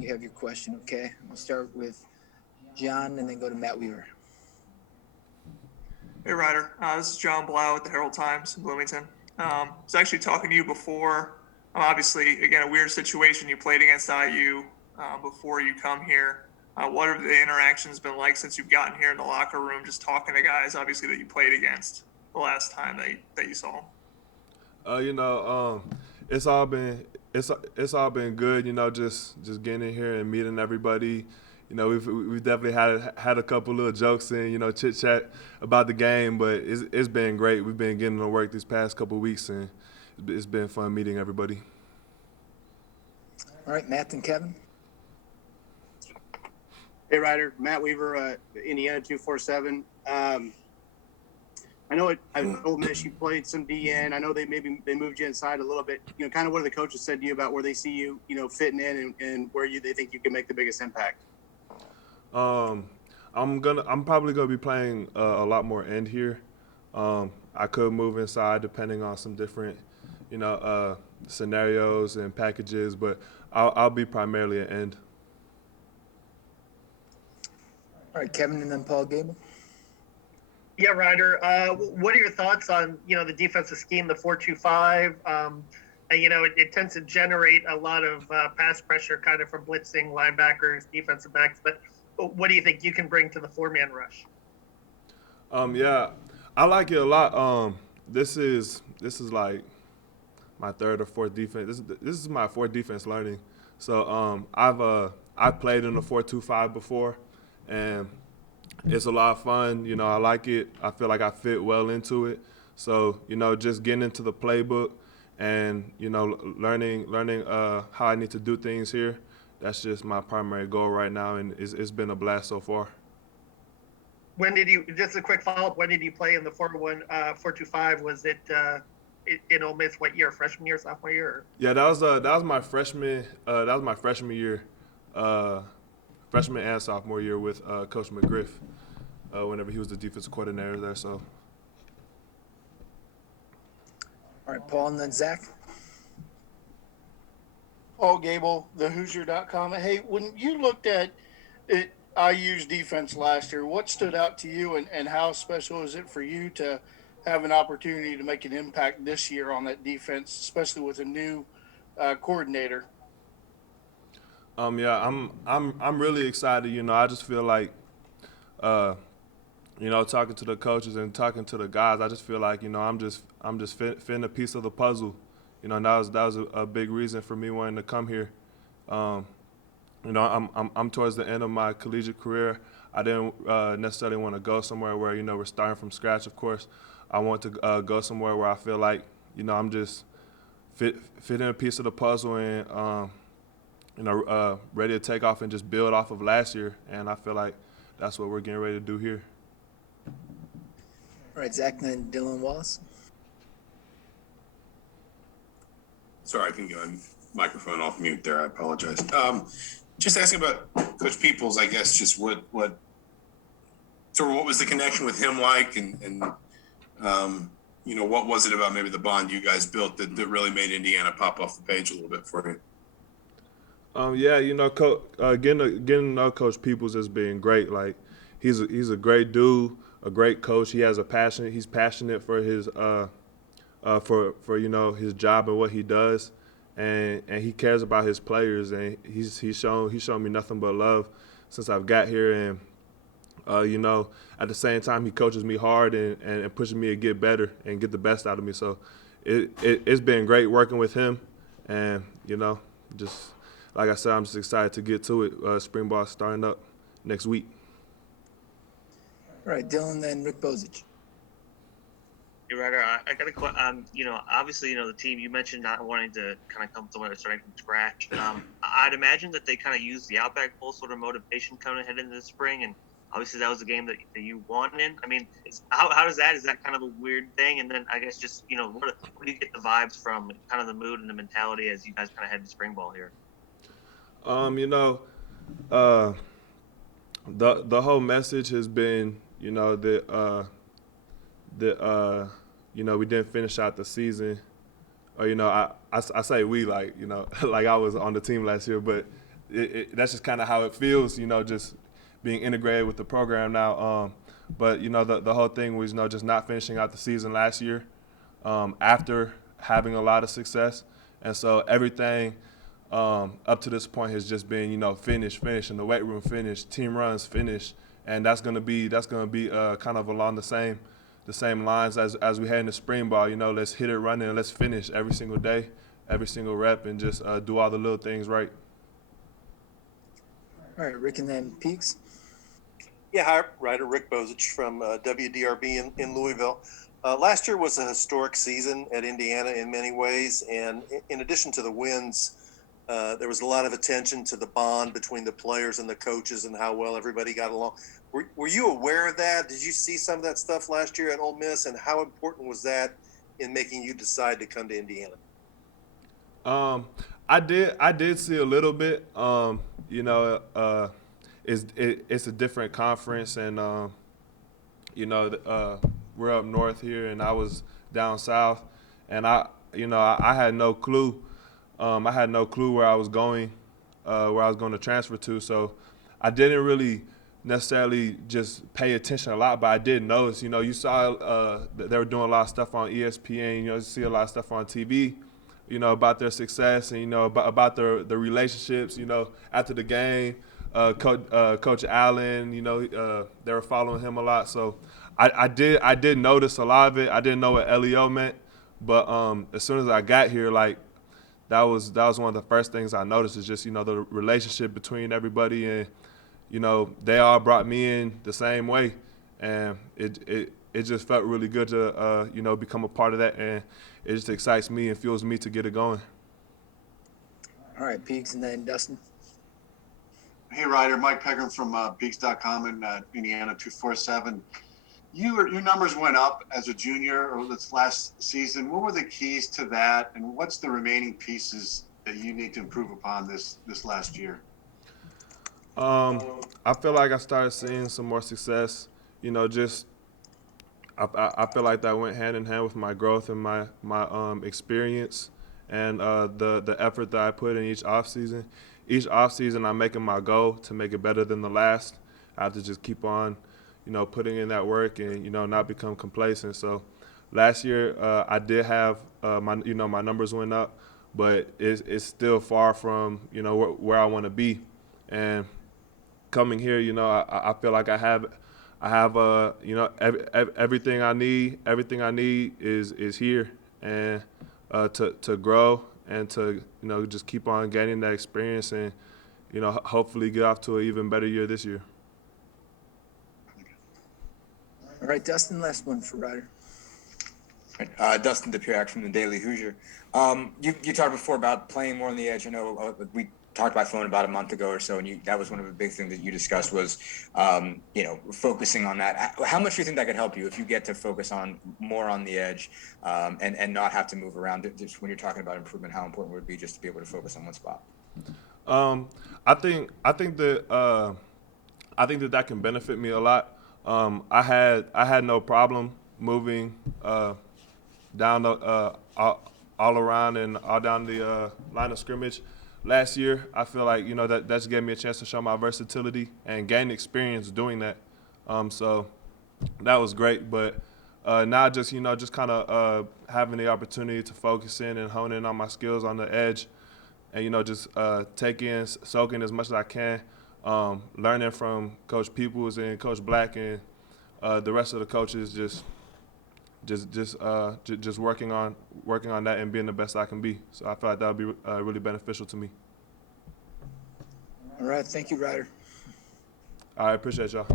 you have your question, okay? We'll start with John and then go to Matt Weaver. Hey, Ryder. This is John Blau with the Herald Times in Bloomington. I was actually talking to you before. Obviously, again, a weird situation. You played against IU before you come here. What have the interactions been like since you've gotten here in the locker room, just talking to guys, obviously, that you played against the last time that you saw them? You know, it's all been it's all been good. You know, just getting in here and meeting everybody. You know, we've definitely had a couple little jokes and chit chat about the game, but it's been great. We've been getting to work these past couple of weeks, and it's been fun meeting everybody. All right, Matt and Kevin. Hey, Ryder. Matt Weaver, Indiana 247. I know at Ole Miss you played some DN. I know they moved you inside a little bit. Kind of what the coaches said to you about where they see you, fitting in and where they think you can make the biggest impact. I'm probably gonna be playing a lot more end here. I could move inside depending on some different, scenarios and packages, but I'll be primarily an end. All right, Kevin and then Paul Gable. Yeah, Ryder. What are your thoughts on the defensive scheme, the 4-2-5? And it tends to generate a lot of pass pressure, kind of from blitzing linebackers, defensive backs. But what do you think you can bring to the 4-man rush? Yeah, I like it a lot. This is like my third or fourth defense. This is my fourth defense learning. So I've played in the 4-2-5 before, and it's a lot of fun. I like it. I feel like I fit well into it. So, just getting into the playbook and, learning how I need to do things here, that's just my primary goal right now, and it's been a blast so far. When did you, just a quick follow-up, when did you play in the 4-2-5? Was it in Ole Miss, what year, freshman year, sophomore year? Or? Yeah, that was my freshman year. Freshman and sophomore year with Coach McGriff, whenever he was the defensive coordinator there. So. All right, Paul and then Zach. Paul Gable, the Hoosier.com. Hey, when you looked at it, IU's defense last year, what stood out to you, and how special is it for you to have an opportunity to make an impact this year on that defense, especially with a new coordinator? Yeah, I'm really excited. I just feel like, talking to the coaches and talking to the guys, I just feel like I'm just fitting a piece of the puzzle. And that was a big reason for me wanting to come here. I'm towards the end of my collegiate career. I didn't necessarily want to go somewhere where we're starting from scratch. Of course, I want to go somewhere where I feel like I'm just fitting a piece of the puzzle and. Ready to take off and just build off of last year. And I feel like that's what we're getting ready to do here. All right, Zach and then Dylan Wallace. Sorry, I can go on microphone off mute there. I apologize. Just asking about Coach Peoples, I guess, just what was the connection with him like, and what was it about maybe the bond you guys built that really made Indiana pop off the page a little bit for you? Getting to know Coach Peoples has been great. Like, he's a great dude, a great coach. He has a passion. He's passionate for his his job and what he does, and he cares about his players. And he's shown me nothing but love since I've got here. And at the same time, he coaches me hard and pushes me to get better and get the best out of me. So it's been great working with him, and just. Like I said, I'm just excited to get to it. Spring ball starting up next week. All right, Dylan, then Rick Bozich. Hey, Ryder, I got a question. Obviously, the team, you mentioned not wanting to kind of come somewhere starting from scratch. I'd imagine that they kind of use the Outback Bowl sort of motivation coming ahead into the spring, and obviously that was a game that you won in. I mean, how does that? Is that kind of a weird thing? And then I guess just, what do you get the vibes from, kind of the mood and the mentality as you guys kind of head to spring ball here? The whole message has been, that we didn't finish out the season, or I say we, like like I was on the team last year, but that's just kind of how it feels, just being integrated with the program now. But the whole thing was just not finishing out the season last year after having a lot of success, and so everything up to this point has just been finish in the weight room, finish team runs, finish, and that's gonna be kind of along the same lines as we had in the spring ball. Let's hit it running and let's finish every single day, every single rep, and just do all the little things right. All right, Rick, and then Peegs. Yeah, hi, Ryder. Rick Bozich from WDRB in Louisville. Last year was a historic season at Indiana in many ways, and in addition to the wins, there was a lot of attention to the bond between the players and the coaches and how well everybody got along. Were you aware of that? Did you see some of that stuff last year at Ole Miss, and how important was that in making you decide to come to Indiana? I did see a little bit. It's a different conference, and we're up north here, and I was down south, and I had no clue. I had no clue where I was going to transfer to, so I didn't really necessarily just pay attention a lot, but I did notice. You saw they were doing a lot of stuff on ESPN. You see a lot of stuff on TV. About their success and about the relationships. After the game. Coach Allen, they were following him a lot. So I did notice a lot of it. I didn't know what LEO meant, but as soon as I got here, that was one of the first things I noticed is just the relationship between everybody, and they all brought me in the same way, and it just felt really good to become a part of that, and it just excites me and fuels me to get it going. All right, Peegs, and then Dustin. Hey, Ryder, Mike Pegram from Peegs.com in Indiana 247. Your numbers went up as a junior or this last season. What were the keys to that, and what's the remaining pieces that you need to improve upon this last year? I feel like I started seeing some more success. I feel like that went hand in hand with my growth and my experience and the effort that I put in each offseason. Each offseason, I'm making my goal to make it better than the last. I have to just keep on, putting in that work and, not become complacent. So last year, I did have my numbers went up, but it's still far from, where I want to be. And coming here, I feel like I have everything I need. Everything I need is here, and to grow and to just keep on gaining that experience and hopefully get off to an even better year this year. All right, Dustin, last one for Ryder. Dustin DePierac from the Daily Hoosier. You talked before about playing more on the edge. I know we talked by phone about a month ago or so, and that was one of the big things that you discussed was, focusing on that. How much do you think that could help you if you get to focus on more on the edge and not have to move around? Just when you're talking about improvement, how important would it be just to be able to focus on one spot? I think that can benefit me a lot. I had no problem moving down all around and all down the line of scrimmage. Last year, I feel like that just gave me a chance to show my versatility and gain experience doing that. So that was great. But now just kind of having the opportunity to focus in and hone in on my skills on the edge, and just soak in as much as I can, learning from Coach Peoples and Coach Black and the rest of the coaches. Just working on that and being the best I can be. So I feel like that would be really beneficial to me. All right, thank you, Ryder. I appreciate y'all.